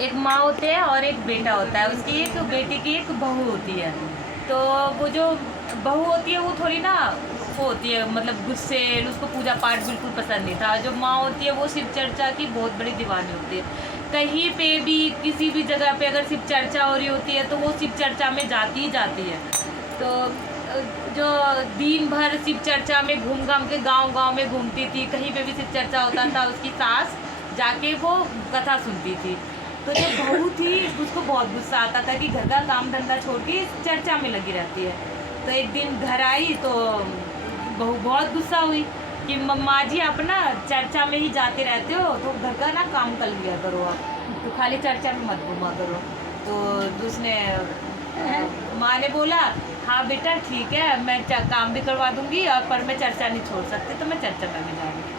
एक माँ होते हैं और एक बेटा होता है, उसकी एक बेटी की एक बहू होती है। तो वो जो बहू होती है वो थोड़ी ना वो होती है, मतलब गुस्सेल, उसको पूजा पाठ बिल्कुल पसंद नहीं था। जो माँ होती है वो शिव चर्चा की बहुत बड़ी दीवानी होती है। कहीं पे भी किसी भी जगह पे अगर शिव चर्चा हो रही होती है तो वो शिव चर्चा में जाती ही जाती है। तो जो दिन भर शिव चर्चा में घूम घाम के गांव-गांव में घूमती थी, कहीं पे भी शिव चर्चा होता था उसकी सास जाके वो कथा सुनती थी। तो जो बहू थी उसको बहुत गुस्सा आता था कि घर का काम धंधा छोड़ के चर्चा में लगी रहती है। तो एक दिन घर आई तो बहू बहुत गुस्सा हुई कि मम्मा जी आप ना चर्चा में ही जाते रहते हो, तो घर का ना काम कर लिया करो, आप तो खाली चर्चा में मत घूमा करो। तो उसने माँ ने बोला हाँ बेटा ठीक है, मैं काम भी करवा दूंगी और पर मैं चर्चा नहीं छोड़ सकती, तो मैं चर्चा में भी जाऊँगी।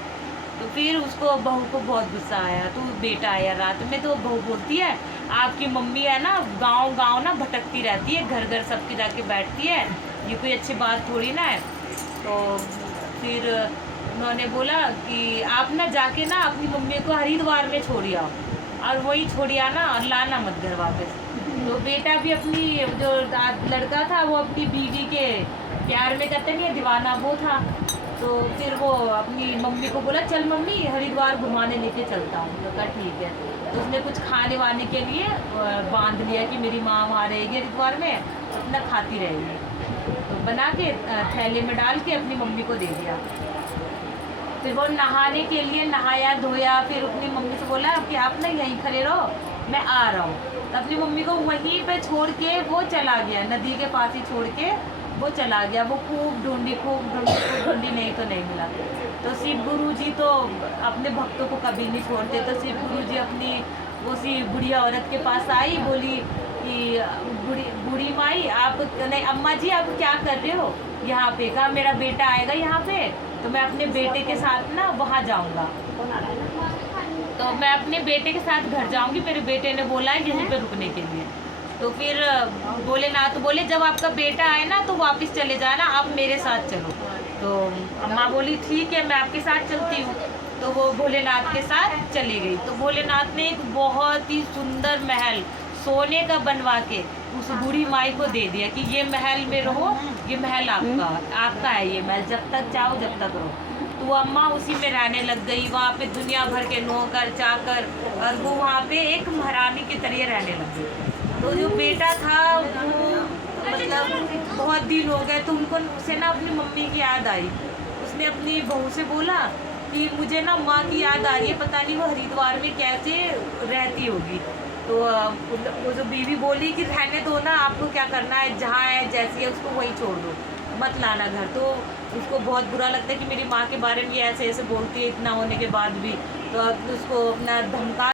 तो फिर उसको बहू को बहुत गुस्सा आया। तो बेटा आया रात में तो बहू बोलती है आपकी मम्मी है ना गांव गांव ना भटकती रहती है, घर घर सबके जाके बैठती है, ये कोई अच्छी बात थोड़ी ना है। तो फिर उन्होंने बोला कि आप ना जाके ना अपनी मम्मी को हरिद्वार में छोड़ी आओ, और वही छोड़ी आना और लाना मत घर वापस। तो बेटा भी अपनी जो लड़का था वो अपनी बीवी के प्यार में कहते नहीं है दीवाना वो था। तो फिर वो अपनी मम्मी को बोला चल मम्मी हरिद्वार घुमाने लेके चलता हूँ। तो कहा ठीक है। तो उसने कुछ खाने वाने के लिए बांध लिया कि मेरी माँ वहाँ रहेगी हरिद्वार में, अपना खाती रहेगी। तो बना के थैले में डाल के अपनी मम्मी को दे दिया। फिर वो नहाने के लिए नहाया धोया, फिर अपनी मम्मी से बोला कि आप ना यहीं खड़े रहो, मैं आ रहा हूँ। तो अपनी मम्मी को वहीं पे छोड़ के वो चला गया, नदी के पास ही छोड़ के वो चला गया। वो खूब ढूंढी नहीं तो नहीं मिला। तो शिव गुरु जी तो अपने भक्तों को कभी नहीं छोड़ते। तो शिव गुरु जी अपनी वो सी बुढ़िया औरत के पास आई, बोली कि बूढ़ी माई आप नहीं, अम्मा जी आप क्या कर रहे हो यहाँ पे? कहा मेरा बेटा आएगा यहाँ पे तो मैं अपने बेटे के साथ ना वहाँ जाऊँगा, तो मैं अपने बेटे के साथ घर जाऊँगी, मेरे बेटे ने बोला है यहीं पे रुकने के लिए। तो फिर भोलेनाथ तो बोले जब आपका बेटा आए ना तो वापस चले जाना, आप मेरे साथ चलो। तो अम्मा बोली ठीक है मैं आपके साथ चलती हूँ। तो वो भोलेनाथ के साथ चली गई। तो भोलेनाथ ने एक बहुत ही सुंदर महल सोने का बनवा के उस बूढ़ी माई को दे दिया कि ये महल में रहो, ये महल आपका है, ये महल जब तक चाहो जब तक रहो। तो वो अम्मा उसी में रहने लग गई। वहाँ पे दुनिया भर के नौकर चाकर, और वो वहाँ पे एक महारानी की तरह रहने लग गई। तो जो बेटा था वो मतलब बहुत दिन हो गए तो उनको उसे ना अपनी मम्मी की याद आई। उसने अपनी बहू से बोला कि मुझे ना माँ की याद आ रही है, पता नहीं वो हरिद्वार में कैसे रहती होगी। तो वो जो बीवी बोली कि रहने दो ना, आपको क्या करना है, जहाँ है जैसी है उसको वहीं छोड़ दो, मत लाना घर। तो उसको बहुत बुरा लगता है कि मेरी माँ के बारे में ये ऐसे ऐसे बोलती है इतना होने के बाद भी। तो अब उसको अपना धमका